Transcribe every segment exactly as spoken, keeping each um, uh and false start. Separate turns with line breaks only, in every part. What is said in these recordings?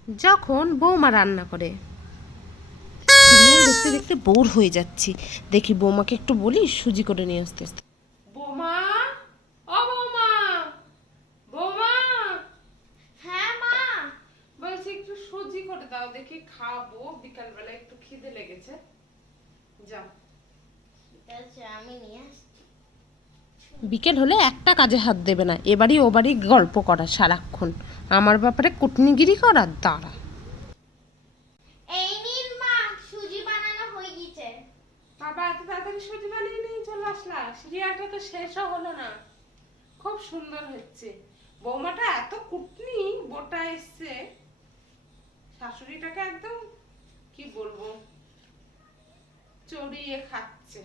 যখন বৌমা রান্না করে। সিরিয়াল দেখতে দেখতে বোর হয়ে যাচ্ছি, দেখি বৌমাকে একটু বলি সুজি করে নিয়ে আসতে আসতে। বৌমা, ও বৌমা, বৌমা।
হ্যাঁ মা,
বলছি একটু সুজি করে দাও, দেখি খাবো, বিকালবেলা একটু খিদে লেগেছে। যাও।
ঠিক আছে, আমি নিয়ে আসছি।
বিকেল হলে একটা কাজে হাত দেবে না, এবারই ওবারই গল্প করা সারাক্ষণ, আমার ব্যাপারে কুটনিগিরি করার দ্বারা।
এই নিন মা, সুজি বানানো হয়ে গেছে।
বাবা, এত তাড়াতাড়ি সুজি বানিয়ে নিয়ে চলে আসলা? সিরিয়ালটা তো শেষও হলো না। খুব সুন্দর হচ্ছে। বৌমাটা এত কুটনি বোটা এসছে, শাশুড়িটাকে একদম কি বলবো, চড়িয়ে খাচ্ছে।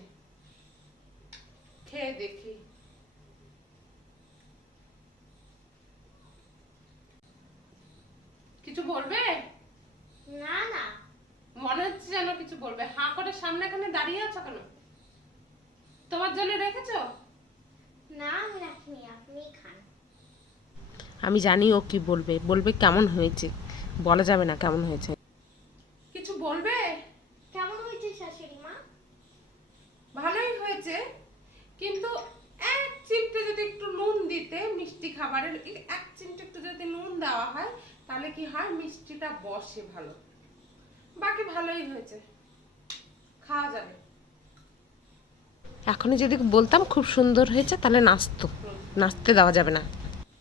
খেয়ে দেখি। কিছু বলবে?
না না,
মনে হচ্ছে যেন কিছু বলবে। হাঁ করে সামনে এখানে দাঁড়িয়ে আছো কেন? তোমার জন্য রেখেছো?
না আমি রাখিনি, আপনি খান।
আমি জানি ও কি বলবে, বলবে কেমন হয়েছে। বলা যাবে না কেমন হয়েছে। কিছু বলবে?
কেমন হয়েছে শাশুড়ি মা?
ভালোই হয়েছে, কিন্তু এক চিমটে যদি একটু নুন দিতে, মিষ্টি খাবারের এক চিমটে একটু যদি নুন দেওয়া হয়, তাহলে কি হয়, মিষ্টিটা বসে ভালো। বাকি ভালোই হয়েছে, খাওয়া যাবে। এখনই যদি বলতাম খুব সুন্দর হয়েছে, তাহলে নাচতো, নাচতে দেওয়া যাবে না।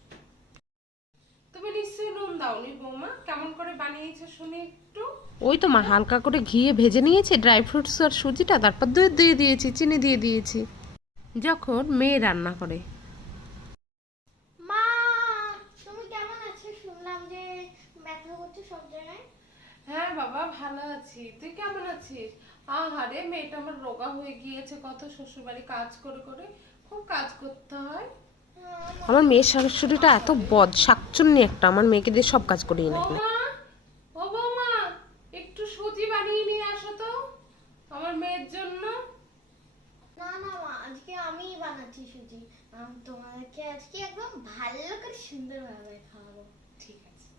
তুমি নিশ্চয়ই নুন দাওনি বৌমা, কেমন করে বানিয়েছো শুনি একটু। ওই তো মা, হালকা করে ঘিয়ে ভেজে নিয়েছি ড্রাই ফ্রুটস আর সুজিটা, তারপর দুধ দিয়ে দিয়েছি, চিনি দিয়ে দিয়েছি। যখন মেয়ে রান্না করে।
মা, তুমি কেমন আছো? শুনলাম যে ব্যথা করছে সব জায়গায়।
হ্যাঁ বাবা, ভালো আছি। তুই কেমন আছিস? আহারে, মেয়েটা আমার রোগা হয়ে গিয়েছে, কত শ্বশুরবাড়ি কাজ করে করে, খুব কাজ করতে হয়। আমার মেয়ের শাশুড়িটা এত বদ শাকচুন্নি একটা, আমার মেয়েকে দিয়ে সব কাজ করিয়ে নেয়। ও বৌমা, একটু সুজি বানিয়ে নিয়ে আসো তো আমার মেয়ের জন্য।
না না মা, আজকে আমিই বানাচ্ছি সুজি। আমি তোমাদেরকে আজকে একদম ভালো করে সুন্দরভাবে খাওয়াবো।
ঠিক আছে।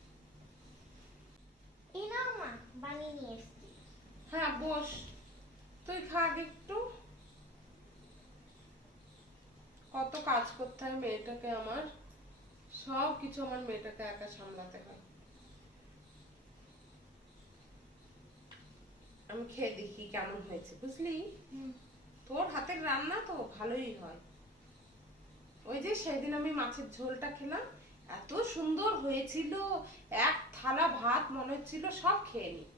এই নাও মা, বানিয়ে নিয়ে এসেছি।
হ্যাঁ বস, তুই খা আগে একটু। কত কাজ করতে হয় মেয়েটাকে আমার, সব কিছু আমার মেয়েটাকে একা সামলাতে হয়। আমি খেয়ে দেখি কেমন হয়েছে, বুঝলি? তোর হাতের রান্না তো ভালোই হয়। ওই যে সেদিন আমি মাছের ঝোলটা খেলাম, এত সুন্দর হয়েছিল, এক থালা ভাত মনে হচ্ছিল সব খেয়ে নি।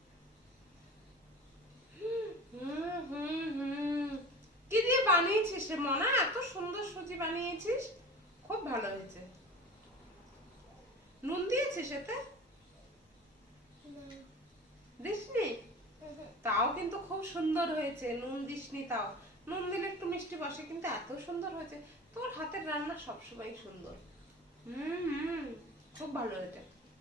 হুম হুম হুম কি দিয়ে বানিয়েছিস রে মনা? এত সুন্দর সুজি বানিয়েছিস, খুব ভালো হয়েছে। নুন দিয়েছিস এতে? দিসনি? তাও কিন্তু খুব সুন্দর হয়েছে। নুন দিসনি তাও, নুন দিলে একটু মিষ্টি বসে, কিন্তু এত সুন্দর হয়েছে। তোর হাতের রান্না সবসময় সুন্দর। হুম হুম খুব ভালো হয়েছে,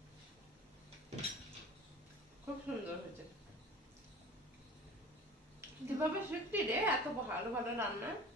খুব সুন্দর হয়েছে। কিভাবে শিখলি রে এত ভালো ভালো রান্না?